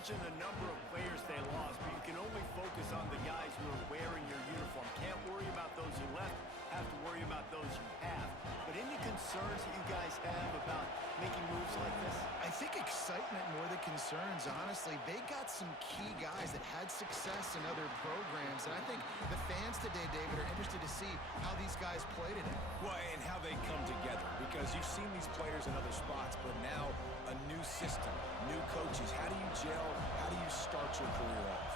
mentioned the number of players they lost, but you can only focus on the guys who are wearing your uniform. Can't worry about those who left, have to worry about those you have. But any concerns that you guys have about making moves like this? I think excitement more than concerns, honestly. They got some key guys that had success in other programs, and I think the fans today, David, are interested to see how these guys play today. Well, and how they come together, because you've seen these players in other spots, but now a new system, new coaches. How do you gel? How do you start your career off?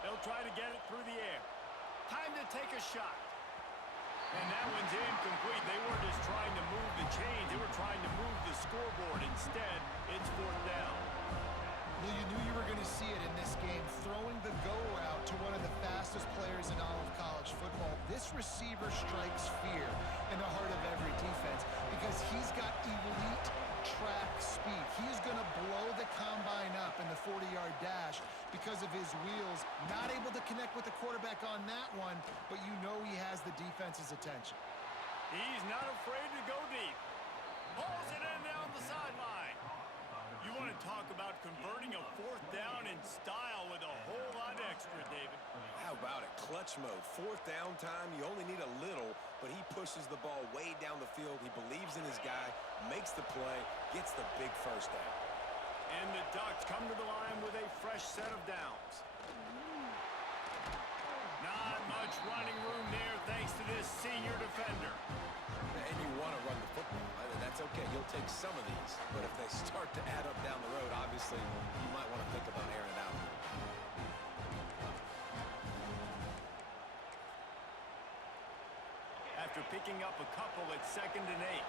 They'll try to get it through the air. Time to take a shot. And that one's incomplete. They weren't just trying to move the chains. They were trying to move the scoreboard. Instead, it's 4th down. Well, you knew you were going to see it in this game, throwing the go route to one of the fastest players in all of college football. This receiver strikes fear in the heart of every defense because he's got elite track speed. He's going to blow the combine up in the 40-yard dash because of his wheels. Not able to connect with the quarterback on that one, but you know he has the defense's attention. He's not afraid to go deep. Pulls it in down the sideline. You want to talk about converting a 4th down in style with a whole lot extra, David. How about it? Clutch mode. 4th down time. You only need a little, but he pushes the ball way down the field. He believes in his guy, makes the play, gets the big 1st down. And the Ducks come to the line with a fresh set of downs. Not much running room there thanks to this senior defender. And you want to run the football. That's okay. You'll take some of these. But if they start to add up down the road, obviously, you might want to think about airing it out. After picking up a couple, it's 2nd and 8.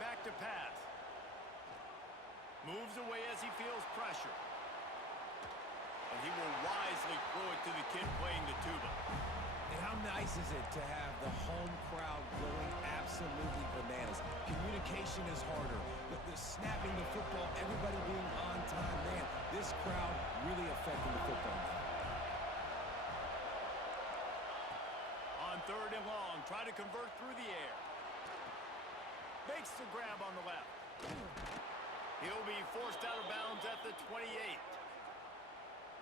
Back to pass. Moves away as he feels pressure. And he will wisely throw it to the kid playing the tuba. And how nice is it to have the home crowd going absolutely bananas? Communication is harder. The snapping the football, everybody being on time. Man, this crowd really affecting the football game. On 3rd and long, try to convert through the air. Makes the grab on the left. He'll be forced out of bounds at the 28.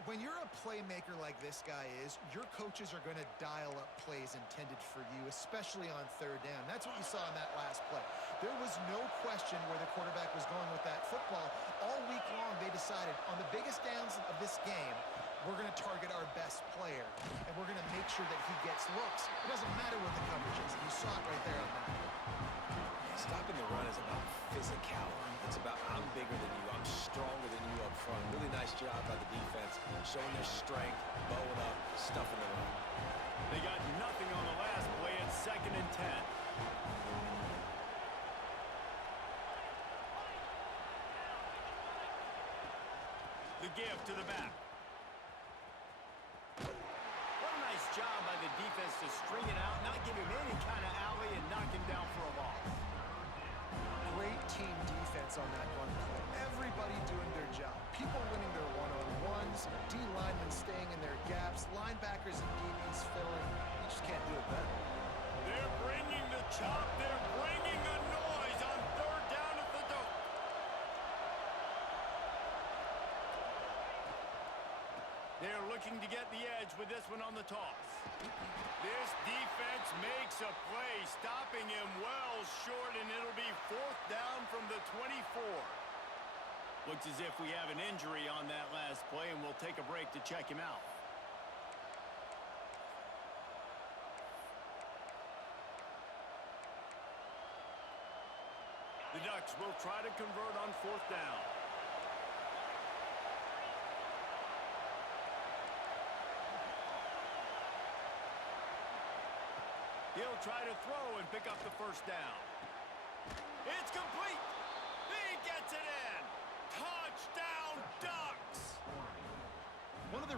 When you're a playmaker like this guy is, your coaches are going to dial up plays intended for you, especially on 3rd down. That's what you saw in that last play. There was no question where the quarterback was going with that football. All week long, they decided on the biggest downs of this game, we're going to target our best player, and we're going to make sure that he gets looks. It doesn't matter what the coverage is. You saw it right there on that. Stopping the run is about physicality. It's about I'm bigger than you, I'm stronger than you up front. Really nice job by the defense, showing their strength, bowing up, stuffing the run. They got nothing on the last play. It's 2nd and 10. The give to the back. What a nice job by the defense to string it out, not give him any kind of alley, and knock him down for a loss. Great team defense on that one play. Everybody doing their job. People winning their one-on-ones, D-linemen staying in their gaps, linebackers and DBs filling. You just can't do it better. They're bringing the chop. They're bringing the noise on 3rd down at the dope. They're looking to get the edge with this one on the toss. This defense makes a play, stopping him well short, and it'll be 4th down from the 24. Looks as if we have an injury on that last play, and we'll take a break to check him out. The Ducks will try to convert on 4th down. He'll try to throw and pick up the 1st down. It's complete. He gets it in. Touchdown, Ducks. One of the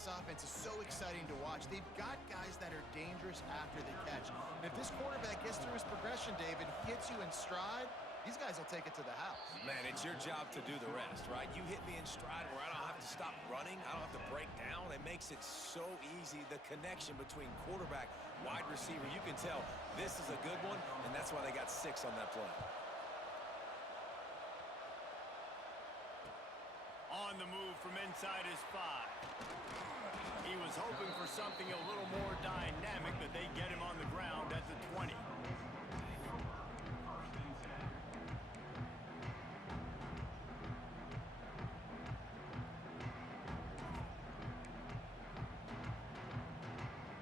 This offense is so exciting to watch. They've got guys that are dangerous after the catch. And if this quarterback gets through his progression, David, hits you in stride, these guys will take it to the house. Man, it's your job to do the rest, right? You hit me in stride where I don't have to stop running. I don't have to break down. It makes it so easy. The connection between quarterback, wide receiver, you can tell this is a good one, and that's why they got 6 on that play. On the move from inside his 5. He was hoping for something a little more dynamic, but they get him on the ground at the 20.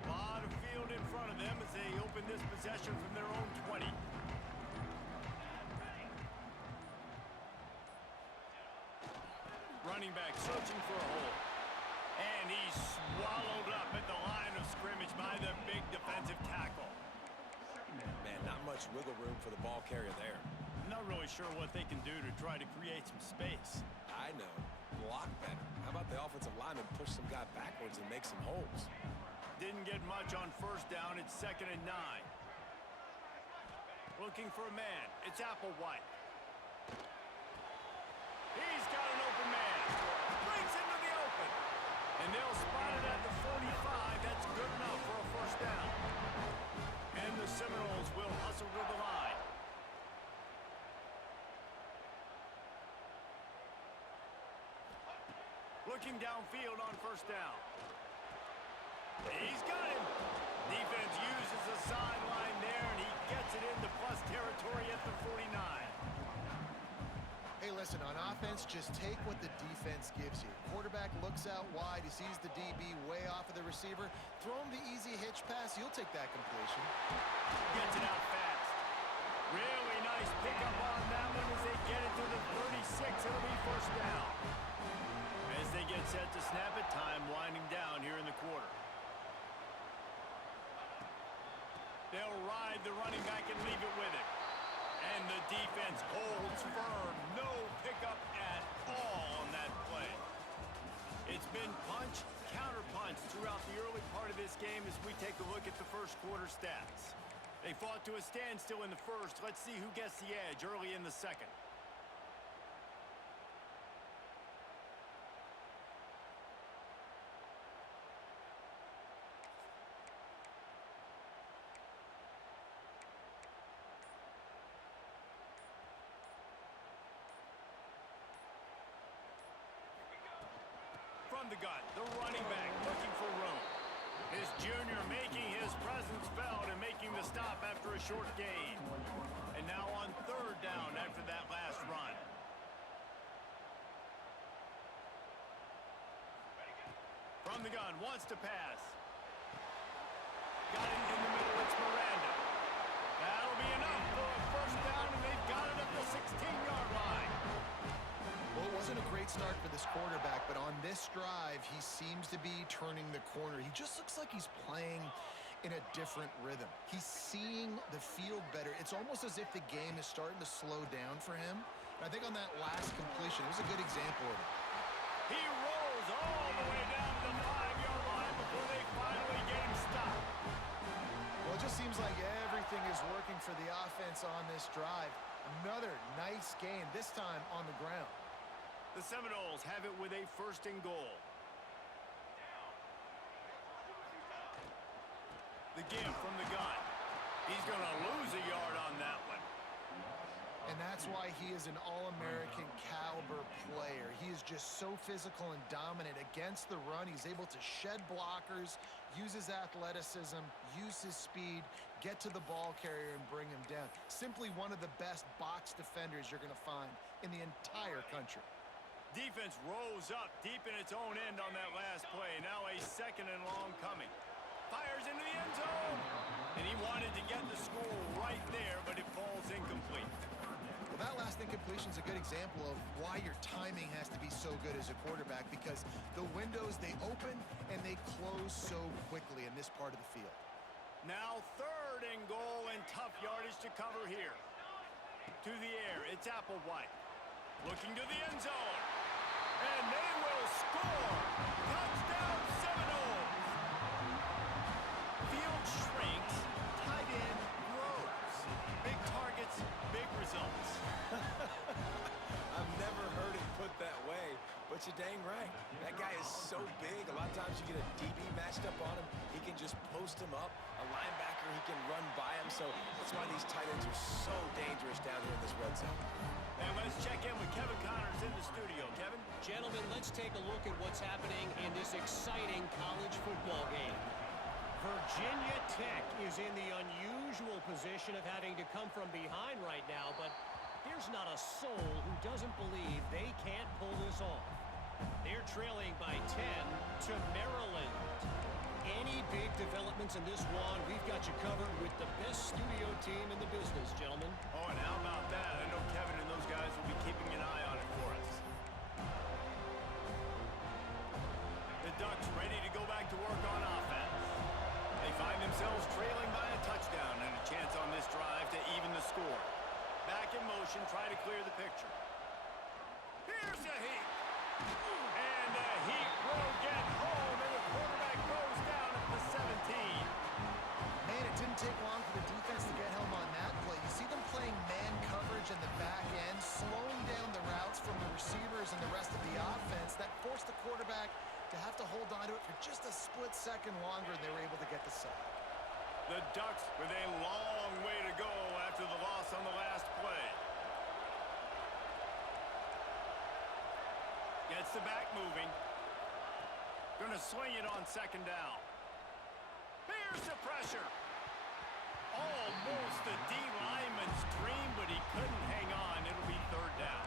Lot of field in front of them as they open this possession from their own 20. Running back searching for a hole. And he's swallowed up at the line of scrimmage by the big defensive tackle. Man, not much wiggle room for the ball carrier there. Not really sure what they can do to try to create some space. I know. Block better. How about the offensive lineman push some guy backwards and make some holes? Didn't get much on first down. It's 2nd and 9. Looking for a man. It's Applewhite. He's got an open man. Brings into the open. And they'll spot it at the 45. That's good enough for a first down. And the Seminoles will hustle to the line. Looking downfield on first down. He's got him. Defense uses the sideline there, and he gets it into plus territory at the 49. Hey, listen, on offense, just take what the defense gives you. Quarterback looks out wide. He sees the DB way off of the receiver. Throw him the easy hitch pass. You'll take that completion. Gets it out fast. Really nice pickup on that one as they get it to the 36. It'll be first down. As they get set to snap it, time winding down here in the quarter. They'll ride the running back and leave it with him. And the defense holds firm. No pickup at all on that play. It's been punch, counter punch throughout the early part of this game as we take a look at the first quarter stats. They fought to a standstill in the first. Let's see who gets the edge early in the second. From the gun, the running back looking for room. His junior making his presence felt and making the stop after a short gain. And now on 3rd down after that last run. From the gun, wants to pass. Got it in the middle, it's Miranda. That'll be enough for a first down, and they've got it at the 16-yard line. Well, it wasn't a great start for this quarterback, but on this drive, he seems to be turning the corner. He just looks like he's playing in a different rhythm. He's seeing the field better. It's almost as if the game is starting to slow down for him. And I think on that last completion, it was a good example of it. He rolls all the way down to the 5-yard line before they finally get him stopped. Well, it just seems like everything is working for the offense on this drive. Another nice gain, this time on the ground. The Seminoles have it with a 1st and goal. The give from the gun. He's going to lose a yard on that one. And that's why he is an All-American caliber player. He is just so physical and dominant against the run. He's able to shed blockers, use his athleticism, use his speed, get to the ball carrier and bring him down. Simply one of the best box defenders you're going to find in the entire country. Defense rose up deep in its own end on that last play. Now a 2nd and long coming. Fires into the end zone. And he wanted to get the score right there, but it falls incomplete. Well, that last incompletion is a good example of why your timing has to be so good as a quarterback, because the windows, they open and they close so quickly in this part of the field. Now 3rd and goal and tough yardage to cover here. To the air, it's Applewhite. Looking to the end zone. And they will score. Touchdown Seminoles. Field shrinks, tight end grows. Big targets, big results. I've never heard it put that way, but you're dang right. That guy is so big. A lot of times you get a DB matched up on him. He can just post him up. A linebacker, he can run by him. So that's why these tight ends are so dangerous down here in this red zone. And let's check in with Kevin Connors in the studio. Kevin? Gentlemen, let's take a look at what's happening in this exciting college football game. Virginia Tech is in the unusual position of having to come from behind right now, but there's not a soul who doesn't believe they can't pull this off. They're trailing by 10 to Maryland. Any big developments in this one, we've got you covered with the best studio team in the business, gentlemen. Oh, and how about that? I know Kevin and those guys will be keeping an eye on it for us. The Ducks ready to go back to work on offense. They find themselves trailing by a touchdown and a chance on this drive to even the score. Back in motion, try to clear the picture. Here's a heat. And the heat will get home, and the quarterback goes down at the 17. Man, it didn't take long for the defense to get home on that play. You see them playing man coverage in the back end, slowing down the routes from the receivers and the rest of the offense. That forced the quarterback to have to hold on to it for just a split second longer, and they were able to get the sack. The Ducks with a long way to go after the loss on the last play. Gets the back moving. Gonna swing it on second down. Here's the pressure. Almost a D lineman's dream, but he couldn't hang on. It'll be third down.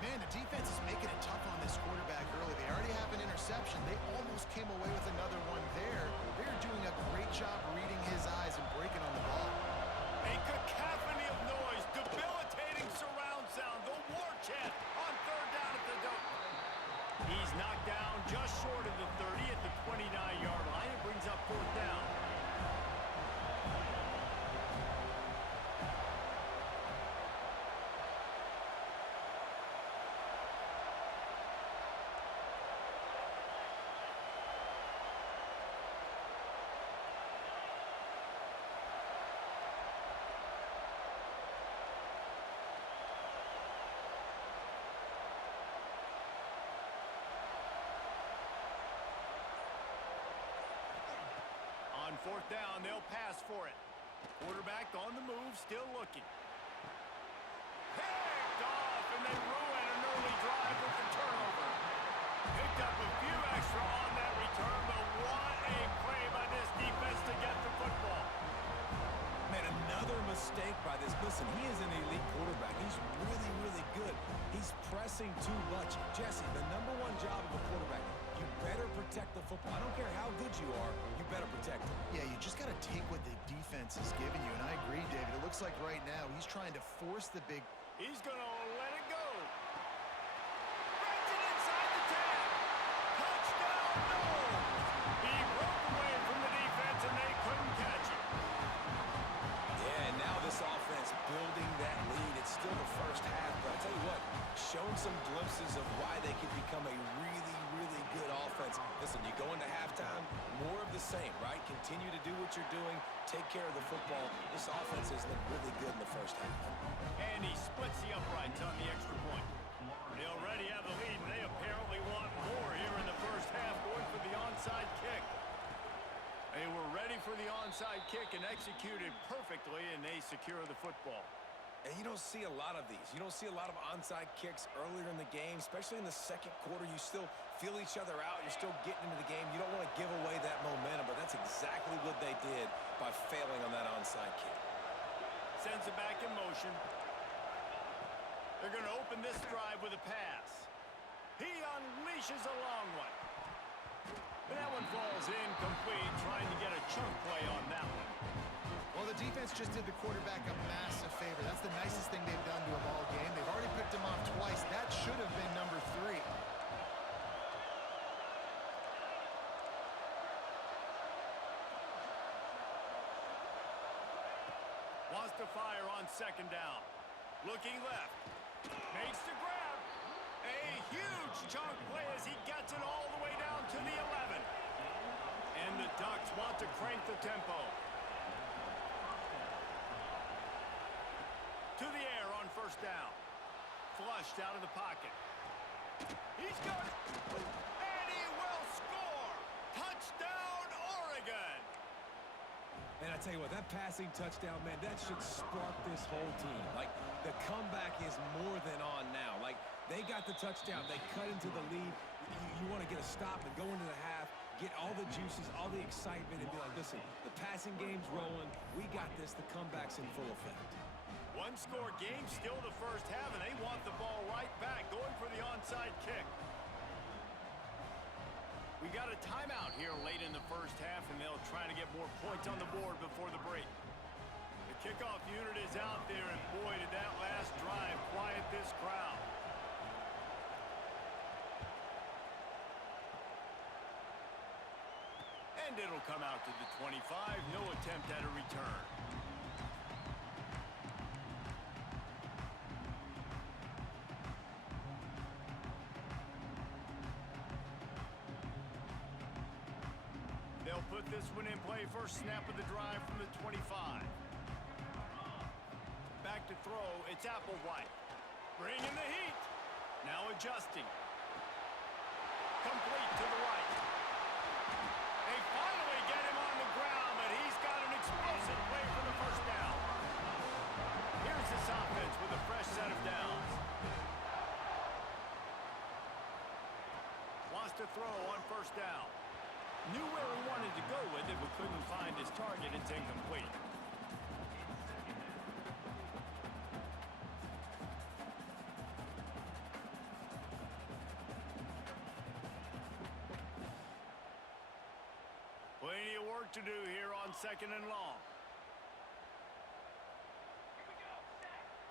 Man, the defense is making it tough on this quarterback early. They already have an interception. They almost came away with another one there. They're doing a great job reading his eyes and breaking on the ball. A cacophony of noise, debilitating surround sound, the war chant on third down at the Ducks. He's knocked down just short of the 30 at the 29-yard line. It brings up fourth down. On fourth down, they'll pass for it. Quarterback on the move, still looking. Picked off, and they ruin an early drive with the turnover. Picked up a few extra on that return, but what a play by this defense to get the football. Man, another mistake by this. Listen, he is an elite quarterback. He's really, really good. He's pressing too much. Jesse, the number one job of a quarterback, you better protect the football. I don't care how good you are, you better protect it. Yeah, you just got to take what the defense is giving you, and I agree, David. It looks like right now he's trying to force the big... He's going to let it go. Breaks it inside the 10. Touchdown, Noles. He broke away from the defense, and they couldn't catch him. Yeah, and now this offense building that lead. It's still the first half, but I'll tell you what, shown some glimpses of why they could become a really, really good offense. Listen, you go into halftime, more of the same, right? Continue to do what you're doing, take care of the football. This offense has looked really good in the first half. And he splits the uprights on the extra point. They already have the lead, and they apparently want more here in the first half, going for the onside kick. They were ready for the onside kick and executed perfectly, and they secure the football. And you don't see a lot of these. You don't see a lot of onside kicks earlier in the game, especially in the second quarter. You still feel each other out. You're still getting into the game. You don't want to give away that momentum, but that's exactly what they did by failing on that onside kick. Sends it back in motion. They're going to open this drive with a pass. He unleashes a long one. And that one falls incomplete, trying to get a chunk play on that one. Well, the defense just did the quarterback a massive favor. That's the nicest thing they've done to him all game. They've already picked him off twice. That should have been number 3. Wants to fire on second down. Looking left. Makes the grab. A huge chunk play as he gets it all the way down to the 11. And the Ducks want to crank the tempo. To the air on first down. Flushed out of the pocket. He's got it. And he will score. Touchdown, Oregon. And I tell you what, that passing touchdown, man, that should spark this whole team. Like, the comeback is more than on now. Like, they got the touchdown. They cut into the lead. You want to get a stop and go into the half, get all the juices, all the excitement, and be like, listen, the passing game's rolling. We got this. The comeback's in full effect. One-score game, still the first half, and they want the ball right back, going for the onside kick. We got a timeout here late in the first half, and they'll try to get more points on the board before the break. The kickoff unit is out there, and boy, did that last drive quiet this crowd. And it'll come out to the 25. No attempt at a return. They'll put this one in play. First snap of the drive from the 25. Back to throw. It's Applewhite. Bringing the heat. Now adjusting. Complete to the right. They finally get him on the ground, but he's got an explosive play for the first down. Here's this offense with a fresh set of downs. Wants to throw on first down. Knew where he wanted to go with it, but couldn't find his target. It's incomplete. Plenty of work to do here on second and long.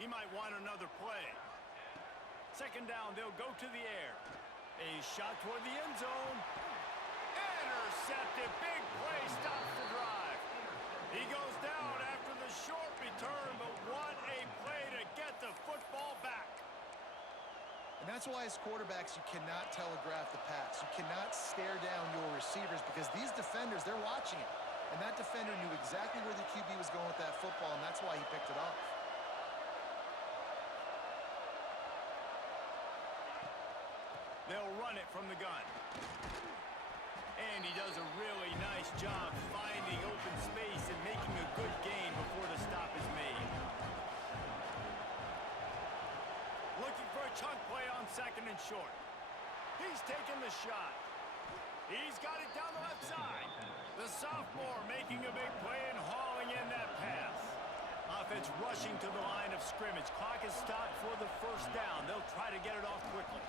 He might want another play. Second down, they'll go to the air. A shot toward the end zone. Intercepted. Big play. Stops the drive. He goes down after the short return, but what a play to get the football back. And that's why as quarterbacks, you cannot telegraph the pass. You cannot stare down your receivers because these defenders, they're watching it. And that defender knew exactly where the QB was going with that football, and that's why he picked it off. They'll run it from the gun. And he does a really nice job finding open space and making a good gain before the stop is made. Looking for a chunk play on second and short. He's taking the shot. He's got it down the left side. The sophomore making a big play and hauling in that pass. Offense rushing to the line of scrimmage. Clock is stopped for the first down. They'll try to get it off quickly.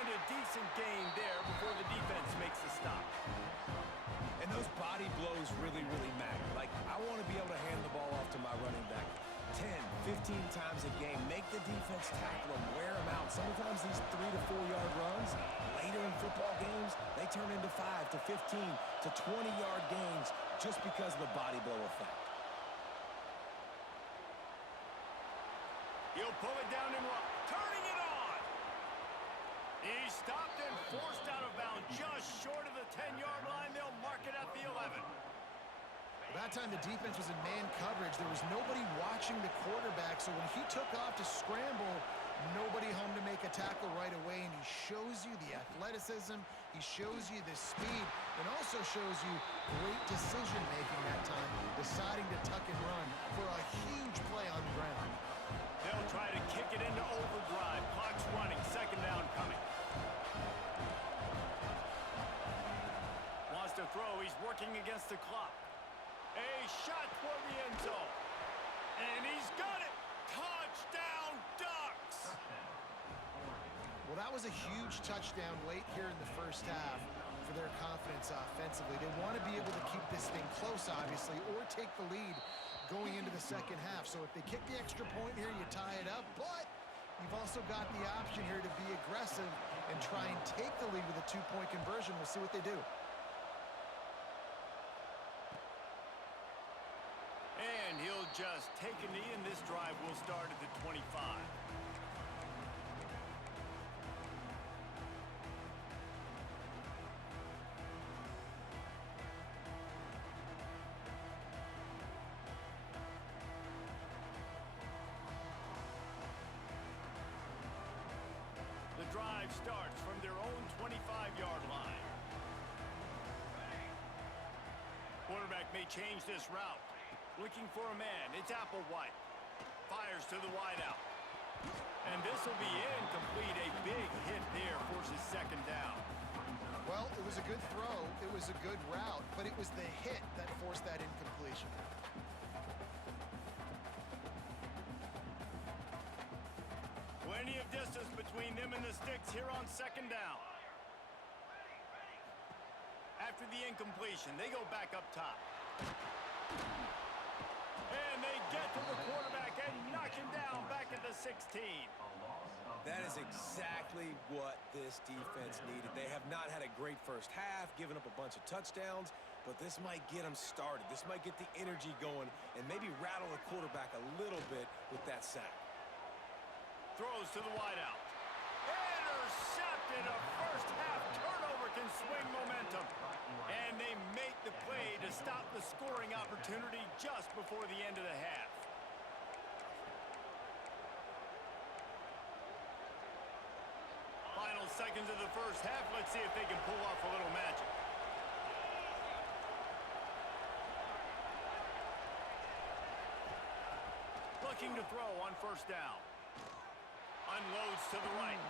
And a decent gain there before the defense makes the stop. And those body blows really, really matter. Like, I want to be able to hand the ball off to my running back 10, 15 times a game. Make the defense tackle them, wear them out. Sometimes these 3 to 4 yard runs, later in football games, they turn into 5 to 15 to 20 yard gains just because of the body blow effect. He'll pull it down and run. Turning it on. He's stopped and forced out of bounds just short of the 10-yard line. They'll mark it at the 11. That time the defense was in man coverage. There was nobody watching the quarterback, so when he took off to scramble, nobody home to make a tackle right away, and he shows you the athleticism, he shows you the speed, and also shows you great decision-making that time, deciding to tuck and run for a huge play on the ground. They'll try to kick it into overdrive. Clock's running. Second down coming. Wants to throw. He's working against the clock. A shot toward the end zone. And he's got it. Touchdown, Ducks. Well, that was a huge touchdown late here in the first half for their confidence offensively. They want to be able to keep this thing close, obviously, or take the lead going into the second half. So if they kick the extra point here, you tie it up. But you've also got the option here to be aggressive and try and take the lead with a two-point conversion. We'll see what they do. And he'll just take a knee, and this drive will start at the 25. may change this route. Looking for a man. It's Applewhite. Fires to the wideout. And this will be incomplete. A big hit there forces second down. Well, it was a good throw. It was a good route, but it was the hit that forced that incompletion. Plenty of distance between them and the sticks here on second down. After the incompletion, they go back up top. And they get to the quarterback and knock him down back at the 16. That is exactly what this defense needed. They have not had a great first half, given up a bunch of touchdowns, but this might get them started. This might get the energy going and maybe rattle the quarterback a little bit with that sack. Throws to the wideout. Intercepted. A first half turnover can swing momentum. And they make the play to stop the scoring opportunity just before the end of the half. Final seconds of the first half. Let's see if they can pull off a little magic. Looking to throw on first down. Unloads to the right.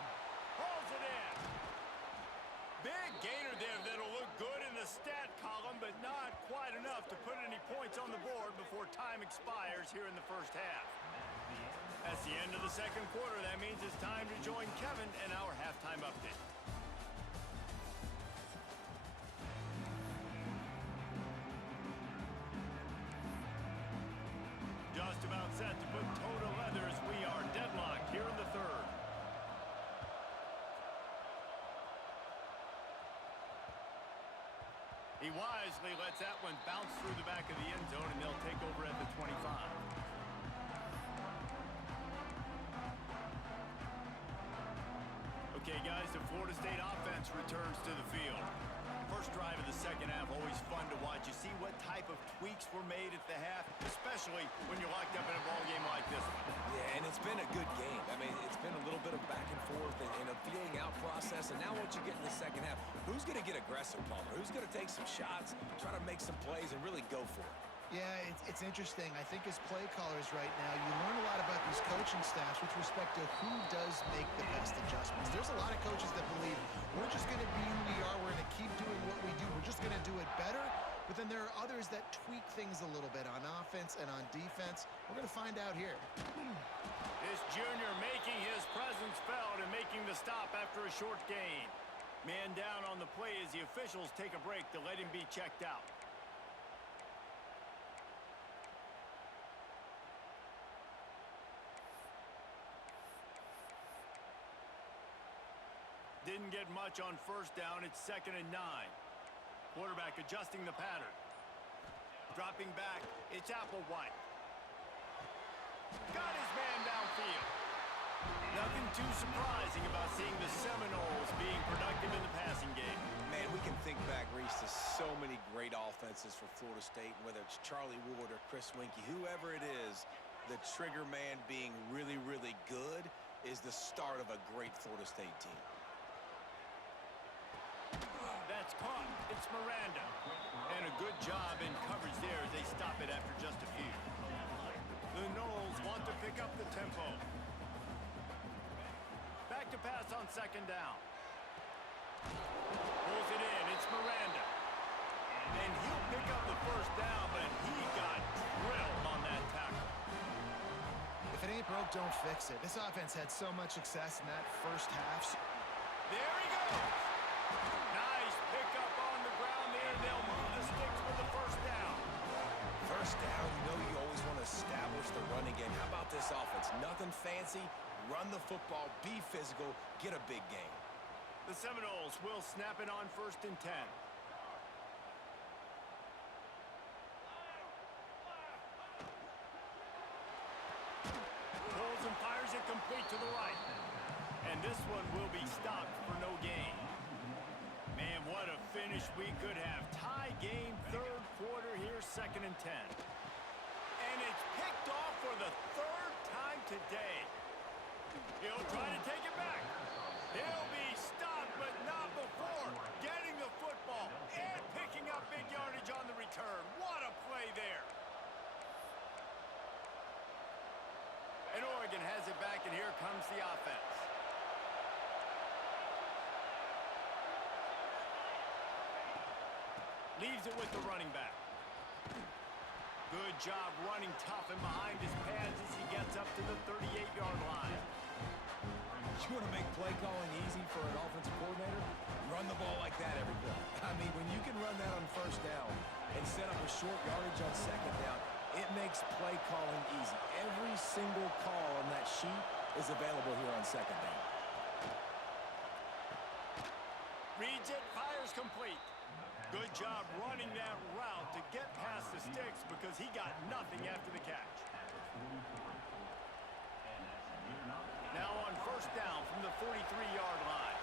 Pulls it in. Big gainer there that'll look good in the stat column, but not quite enough to put any points on the board before time expires here in the first half. That's the end of the second quarter. That means it's time to join Kevin in our halftime update. Just about set to put toe to leather as we are deadlocked here in the third. He wisely lets that one bounce through the back of the end zone, and they'll take over at the 25. Okay, guys, the Florida State offense returns to the field. First drive of the second half, always fun to watch. You see what type of tweaks were made at the half, especially when you're locked up in a ball game like this one. Yeah, and it's been a good game. I mean, it's been a little bit of back and forth and a feeling out process. And now once you get in the second half, who's going to get aggressive, Palmer? Who's going to take some shots, try to make some plays, and really go for it? Yeah, it's interesting. I think as play callers right now, you learn a lot about these coaching staffs with respect to who does make the best adjustments. There's a lot of coaches that believe we're just going to be who we are. We're going to keep doing what we do. We're just going to do it better. But then there are others that tweak things a little bit on offense and on defense. We're going to find out here. This junior making his presence felt and making the stop after a short gain. Man down on the play as the officials take a break to let him be checked out. Didn't get much on first down. It's 2nd and 9. Quarterback adjusting the pattern. Dropping back. It's Applewhite. Got his man downfield. Nothing too surprising about seeing the Seminoles being productive in the passing game. Man, we can think back, Reese, to so many great offenses for Florida State, whether it's Charlie Ward or Chris Winkie, whoever it is, the trigger man being really, really good is the start of a great Florida State team. That's caught. It's Miranda. And a good job in coverage there as they stop it after just a few. The Noles want to pick up the tempo. Back to pass on second down. Pulls it in. It's Miranda. And he'll pick up the first down, but he got drilled on that tackle. If it ain't broke, don't fix it. This offense had so much success in that first half. There he goes. Nice pickup on the ground there. They'll move the sticks for the first down. First down, you know you always want to establish the running game. How about this offense? Nothing fancy. Run the football, be physical, get a big gain. The Seminoles will snap it on 1st and 10. Pulls and fires it complete to the right. And this one will be stopped for no gain. Man, what a finish we could have. Tie game, 3rd quarter here, 2nd and 10. And it's picked off for the 3rd time today. He'll try to take it back. He'll be stopped, but not before getting the football and picking up big yardage on the return. What a play there. And Oregon has it back, and here comes the offense. Leaves it with the running back. Good job running tough and behind his pads as he gets up to the 38-yard line. You want to make play calling easy for an offensive coordinator? Run the ball like that every play. I mean, when you can run that on first down and set up a short yardage on second down, it makes play calling easy. Every single call on that sheet is available here on second down. Reads it, fires complete. Good job running that route to get past the sticks because he got nothing after the catch. Now on first down from the 43-yard line.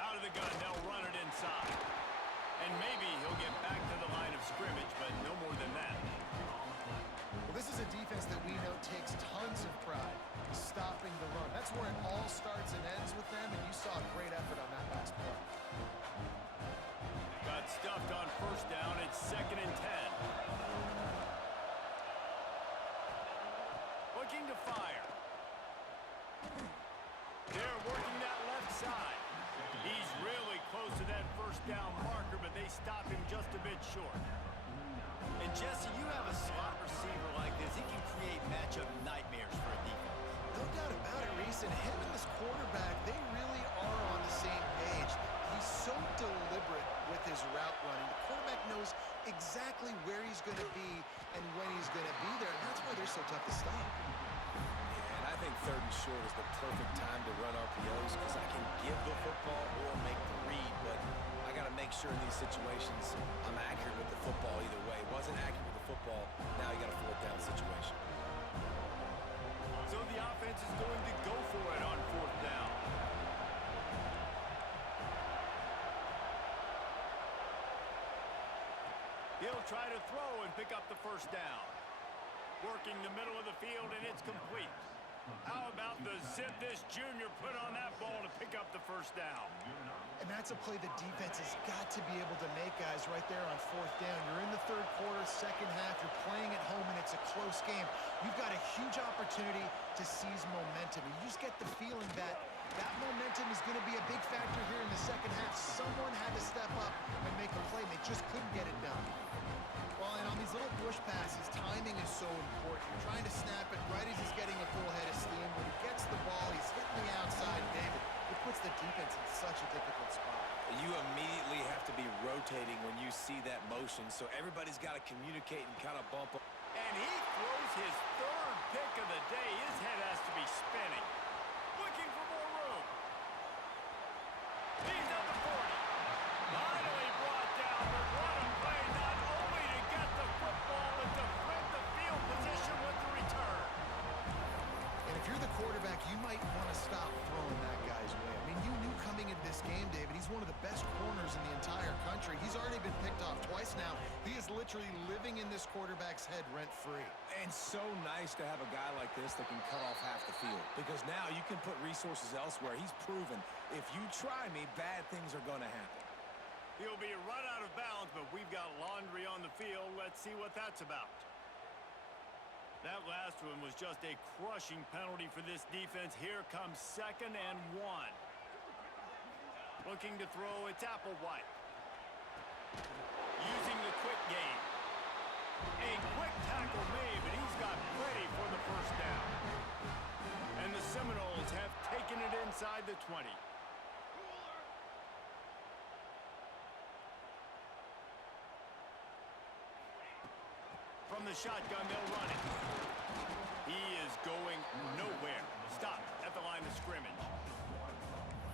Out of the gun, they'll run it inside. And maybe he'll get back to the line of scrimmage, but no more than that. Well, this is a defense that we know takes tons of pride stopping the run. That's where it all starts and ends with them, and you saw a great effort on that last play. Got stuffed on first down. It's 2nd and 10. Looking to fire. They're working that left side. He's really close to that first down marker, but they stop him just a bit short. And Jesse, you have a slot receiver like this. He can create matchup nightmares for a defense. No doubt about it, Reese. And him and this quarterback, they really are on the same page. He's so deliberate with his route running. The quarterback knows exactly where he's going to be and when he's going to be there. And that's why they're so tough to stop. And I think 3rd and short is the perfect time to run RPOs because I can give the football or make the read, but I got to make sure in these situations I'm accurate with the football either way. Wasn't accurate with the football, now you got a 4th down situation. So the offense is going to go for it on 4th down. He'll try to throw and pick up the first down. Working the middle of the field, and it's complete. How about the zip this junior put on that ball to pick up the first down? And that's a play the defense has got to be able to make, guys, right there on 4th down. You're in the 3rd quarter, second half. You're playing at home, and it's a close game. You've got a huge opportunity to seize momentum. And you just get the feeling that that momentum is going to be a big factor here in the second half. Someone had to step up and make a play, and they just couldn't get it done. Well, and on these little push passes, timing is so important. You're trying to snap it right as he's getting a full head of steam. When he gets the ball, he's hitting the outside. David, it puts the defense in such a difficult spot. You immediately have to be rotating when you see that motion, so everybody's got to communicate and kind of bump up. And he throws his 3rd pick of the day. His head has to be spinning. Looking for more room. He's at the 40. Finally brought down, but what a play, not only to get the football, but to flip the field position with the return. And if you're the quarterback, you might want to stop throwing that guy's way. I mean, you knew coming into this game, David, he's one of the best corners in the entire country. He's already been picked off twice now. He is literally living in this quarterback's head rent-free. And so nice to have a guy like this that can cut off half the field because now you can put resources elsewhere. He's proven if you try me, bad things are going to happen. He'll be run out of bounds, but we've got laundry on the field. Let's see what that's about. That last one was just a crushing penalty for this defense. Here comes 2nd and 1. Looking to throw, it's Applewhite. Using the quick game. A quick tackle made, but he's got ready for the first down. And the Seminoles have taken it inside the 20. From the shotgun, they'll run it. He is going nowhere. Stop at the line of scrimmage.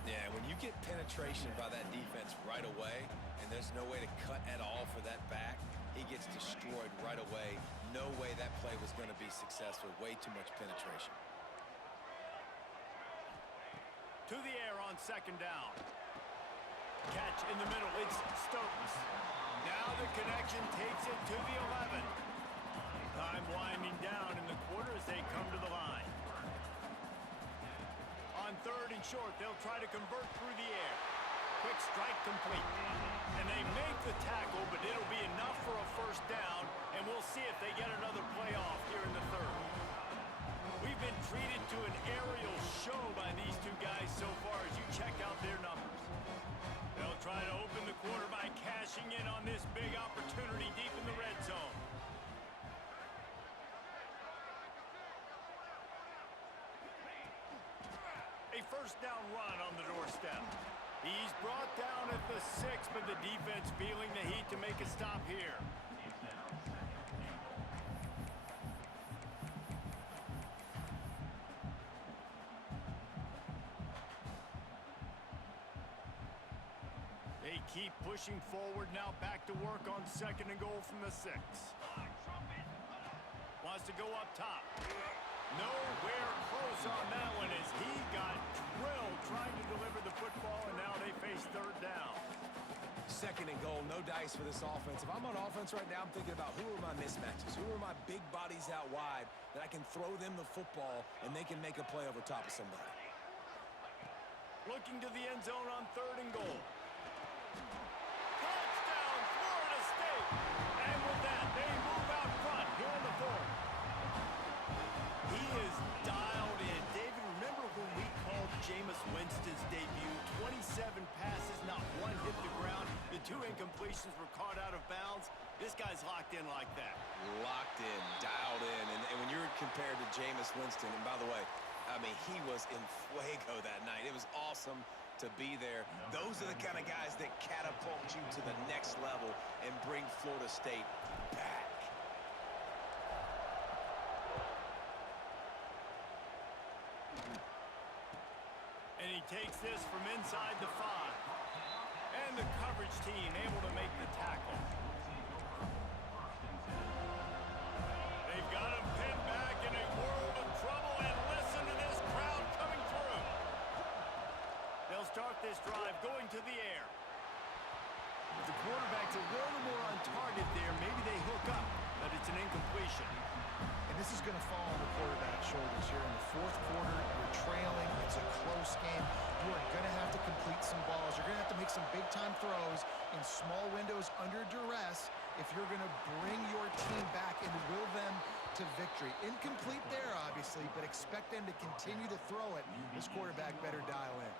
Yeah, when you get penetration by that defense right away, and there's no way to cut at all for that back, he gets destroyed right away. No way that play was going to be successful. Way too much penetration. To the air on 2nd down. Catch in the middle. It's Stokes. Now the connection takes it to the 11. Time winding down in the quarter as they come to the line. On third and short, they'll try to convert through the air. Quick strike complete. And they make the tackle, but it'll be enough for a first down, and we'll see if they get another play off here in the third. We've been treated to an aerial show by these two guys so far as you check out their numbers. They'll try to open the quarter by cashing in on this big opportunity deep in the red zone. A first down run on the doorstep. He's brought down at the 6, but the defense feeling the heat to make a stop here. They keep pushing forward, now back to work on second and goal from the 6. Wants to go up top. Nowhere close on that one as he got drilled trying to deliver the football, and now they face third down. Second and goal, no dice for this offense. If I'm on offense right now, I'm thinking about who are my mismatches? Who are my big bodies out wide that I can throw them the football and they can make a play over top of somebody? Looking to the end zone on third and goal. Touchdown, Florida State! And with that, they move out front here in the fourth. He is dialed in. David, remember when we called Jameis Winston's debut? 27 passes, not one hit the ground. The 2 incompletions were caught out of bounds. This guy's locked in like that. Locked in, dialed in. And when you're compared to Jameis Winston, and by the way, I mean, he was in fuego that night. It was awesome to be there. Those are the kind of guys that catapult you to the next level and bring Florida State back. And he takes this from inside the 5. And the coverage team able to make the tackle. They've got him pinned back in a world of trouble, and listen to this crowd coming through. They'll start this drive going to the air. The quarterback's a little more on target there. Maybe they hook up, but it's an incompletion. And this is going to fall on the quarterback's shoulders here in the fourth quarter. You're trailing. It's a close game. You are going to have to complete some balls. You're going to have to make some big-time throws in small windows under duress if you're going to bring your team back and will them to victory. Incomplete there, obviously, but expect them to continue to throw it. This quarterback better dial in.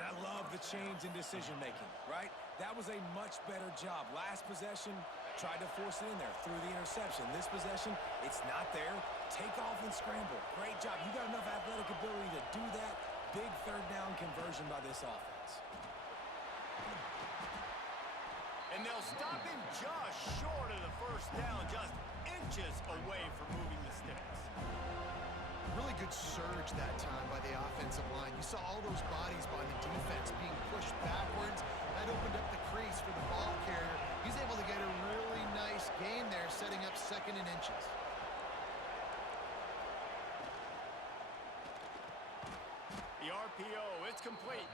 And I love the change in decision-making, right? That was a much better job. Last possession, tried to force it in there through the interception. This possession, it's not there. Take off and scramble. Great job. You got enough athletic ability to do that. Big third down conversion by this offense. And they'll stop him just short of the first down, just inches away from moving the sticks. Really good surge that time by the offensive line. You saw all those bodies by the defense being pushed backwards. That opened up the crease for the ball carrier. He's able to get a really nice gain there, setting up second and inches. The RPO, it's complete.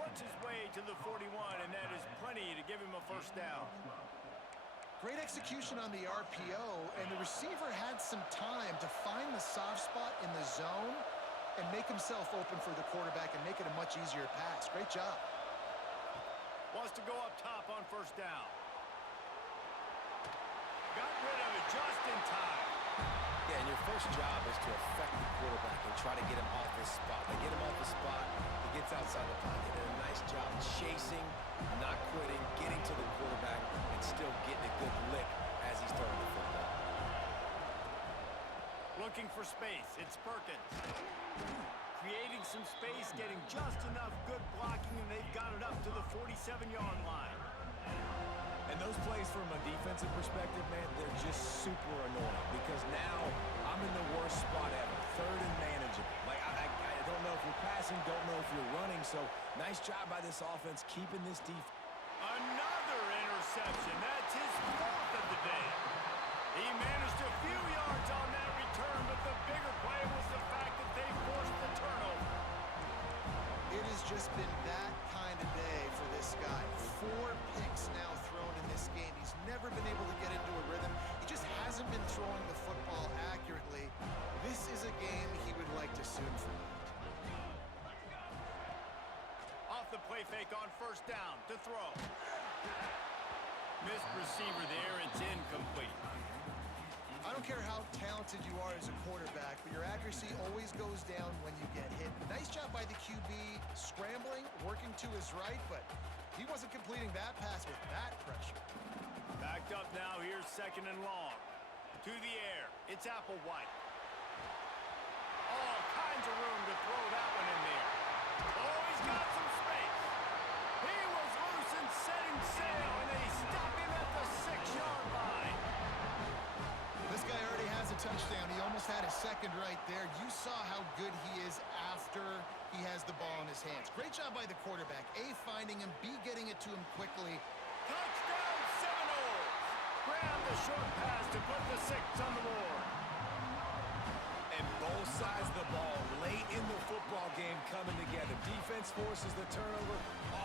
Works his way to the 41, and that is plenty to give him a first down. Great execution on the RPO, and the receiver had some time to find the soft spot in the zone and make himself open for the quarterback and make it a much easier pass. Great job. Wants to go up top on first down. Got rid of it just in time. Yeah, and your first job is to affect the quarterback and try to get him off his spot. They get him off the spot, he gets outside the pocket. And a nice job chasing, not quitting, getting to the quarterback, and still getting a good lick as he's throwing the football. Looking for space, it's Perkins. Creating some space, getting just enough good blocking, and they've got it up to the 47-yard line. And those plays from a defensive perspective, man, they're just super annoying because now I'm in the worst spot ever. Third and manageable. Like, I don't know if you're passing, don't know if you're running, so nice job by this offense keeping this defense. Another interception. That's his 4th of the day. He managed a few yards on that return, but the bigger play was the fact that they forced the turnover. It has just been that kind of day for this guy. 4 picks now thrown in this game. He's never been able to get into a rhythm. He just hasn't been throwing the football accurately. This is a game he would like to soon forget. play fake on first down to throw. Missed receiver there. It's incomplete. I don't care how talented you are as a quarterback, but your accuracy always goes down when you get hit. Nice job by the QB scrambling, working to his right, but he wasn't completing that pass with that pressure. Backed up now. Here's second and long. To the air. It's Applewhite. All kinds of room to throw that one in there. Oh, he's got some space. He was loose and setting sail, and they stop him at the 6-yard line. This guy already has a touchdown. He almost had a second right there. You saw how good he is after he has the ball in his hands. Great job by the quarterback. A, finding him. B, getting it to him quickly. Touchdown Seminoles. Grab the short pass to put the 6 on the board. And both sides of the ball late in the football game coming together. Defense forces the turnover.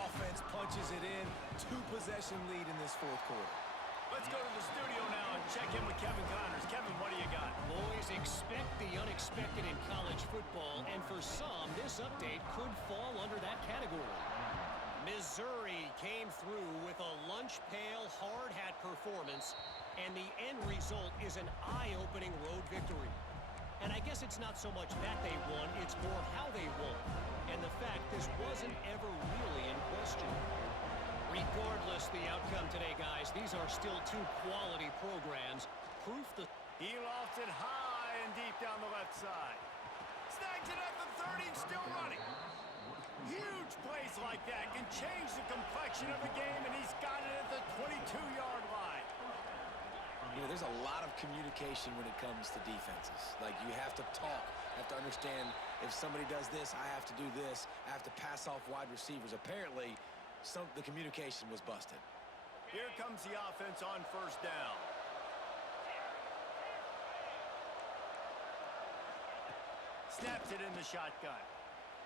Offense punches it in. 2-possession lead in this fourth quarter. Let's go to the studio now and check in with Kevin Connors. Kevin, what do you got? Boys, expect the unexpected in college football, and for some, this update could fall under that category. Missouri came through with a lunch pail hard hat performance, and the end result is an eye-opening road victory. And I guess it's not so much that they won, it's more how they won. And the fact this wasn't ever really in question. Regardless the outcome today, guys, these are still 2 quality programs. Proof the... He lofts it high and deep down the left side. Snags it at the 30, still running. Huge plays like that can change the complexion of the game, and he's got it at the 22-yard line. You know, there's a lot of communication when it comes to defenses. Like, you have to talk, have to understand if somebody does this, I have to do this, I have to pass off wide receivers. Apparently, the communication was busted. Here comes the offense on first down. Snaps it in the shotgun.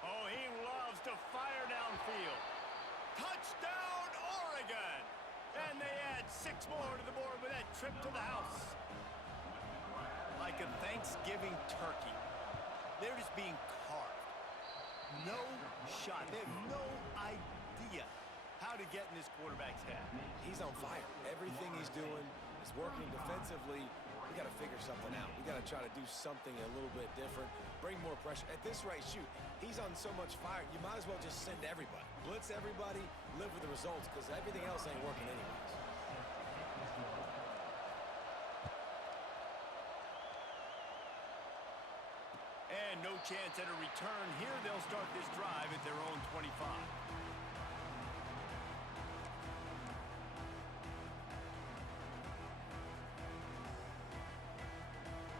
Oh, he loves to fire downfield. Touchdown, Oregon! And they add 6 more to the board with that trip to the house. Like a Thanksgiving turkey. They're just being carved. No shot. They have no idea how to get in this quarterback's head. He's on fire. Everything he's doing is working defensively. We got to figure something out. We got to try to do something a little bit different. Bring more pressure. At this rate, shoot, he's on so much fire, you might as well just send everybody. Blitz everybody, live with the results, because everything else ain't working anyways. And no chance at a return. Here they'll start this drive at their own 25.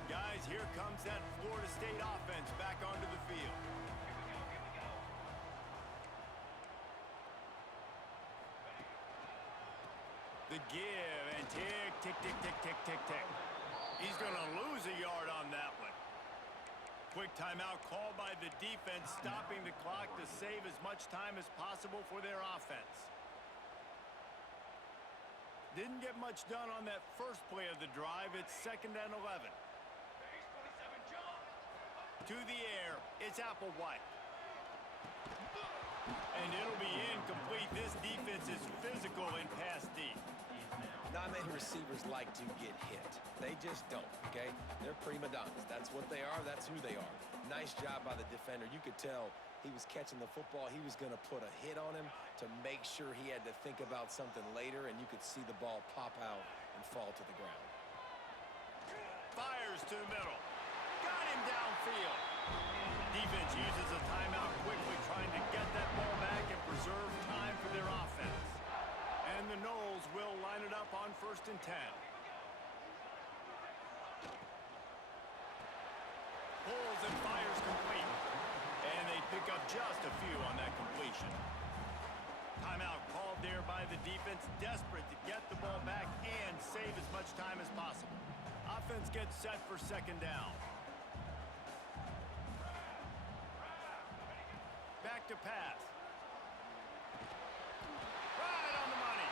Guys, here comes that Florida State offense back onto the field. The give and tick, tick, tick, tick, tick, tick, tick. He's going to lose a yard on that one. Quick timeout called by the defense, stopping the clock to save as much time as possible for their offense. Didn't get much done on that first play of the drive. It's 2nd and 11. To the air, it's Applewhite. And it'll be incomplete. This defense is physical and pass deep. Not many receivers like to get hit. They just don't, okay? They're prima donnas. That's what they are. That's who they are. Nice job by the defender. You could tell he was catching the football. He was going to put a hit on him to make sure he had to think about something later, and you could see the ball pop out and fall to the ground. Fires to the middle. Got him downfield. Defense uses a timeout quickly, trying to get that ball back and preserve time for their offense. And the Noles will line it up on 1st and 10. Pulls and fires complete. And they pick up just a few on that completion. Timeout called there by the defense, desperate to get the ball back and save as much time as possible. Offense gets set for 2nd down. Back to pass. Right on the money.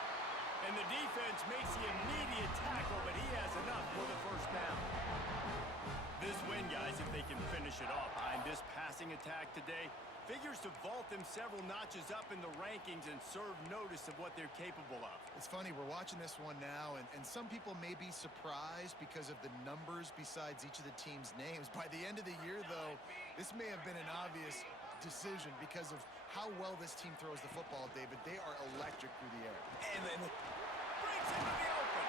And the defense makes the immediate tackle, but he has enough for the 1st down. This win, guys, if they can finish it off behind this passing attack today, Figures to vault them several notches up in the rankings and serve notice of what they're capable of. It's funny, we're watching this one now, and some people may be surprised because of the numbers besides each of the team's names. By the end of the year, though, this may have been an obvious decision because of how well this team throws the football, David. They are electric through the air. And then Breaks into the open.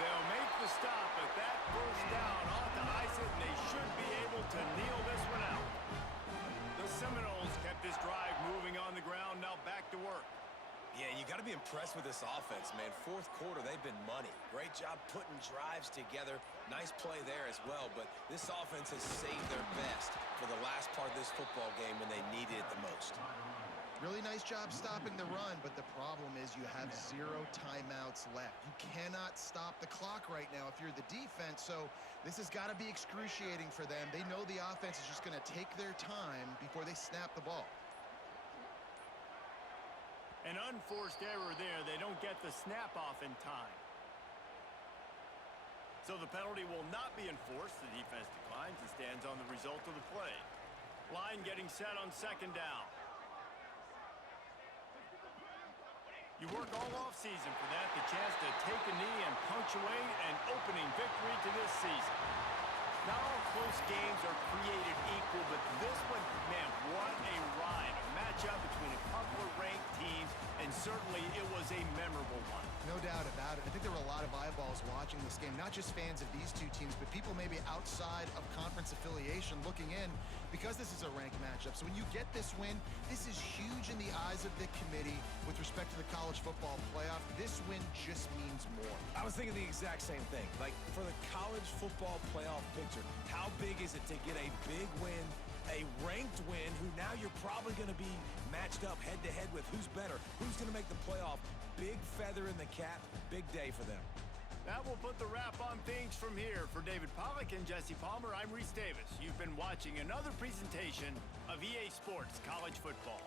They'll make the stop, but that first down ought to ice it, and they should be able to kneel this one out. The Seminoles kept this drive moving on the ground, now back to work. yeah, you got to be impressed with this offense, man. Fourth quarter, they've been money. Great job putting drives together. Nice play there as well, but this offense has saved their best for the last part of this football game when they needed it the most. Really nice job stopping the run, but the problem is you have 0 timeouts left. You cannot stop the clock right now if you're the defense, so this has got to be excruciating for them. They know the offense is just going to take their time before they snap the ball. An unforced error there. They don't get the snap off in time. So the penalty will not be enforced. The defense declines and stands on the result of the play. Line getting set on second down. You work all offseason for that, the chance to take a knee and punctuate an opening victory to this season. Not all close games are created equal, but this one, man, what a ride. A matchup between a couple of ranked teams, and certainly it was a memorable one. No doubt about it. I think there were a lot of eyeballs watching this game, not just fans of these two teams, but people maybe outside of conference affiliation looking in because this is a ranked matchup. So when you get this win, this is huge in the eyes of the committee with respect to the college football playoff. This win just means more. I was thinking the exact same thing. Like, for the college football playoff picture, how big is it to get a big win, a ranked win, who now you're probably going to be matched up head-to-head with who's better, who's going to make the playoff. Big feather in the cap, big day for them. That will put the wrap on things from here. For David Pollack and Jesse Palmer, I'm Reese Davis. You've been watching another presentation of EA Sports College Football.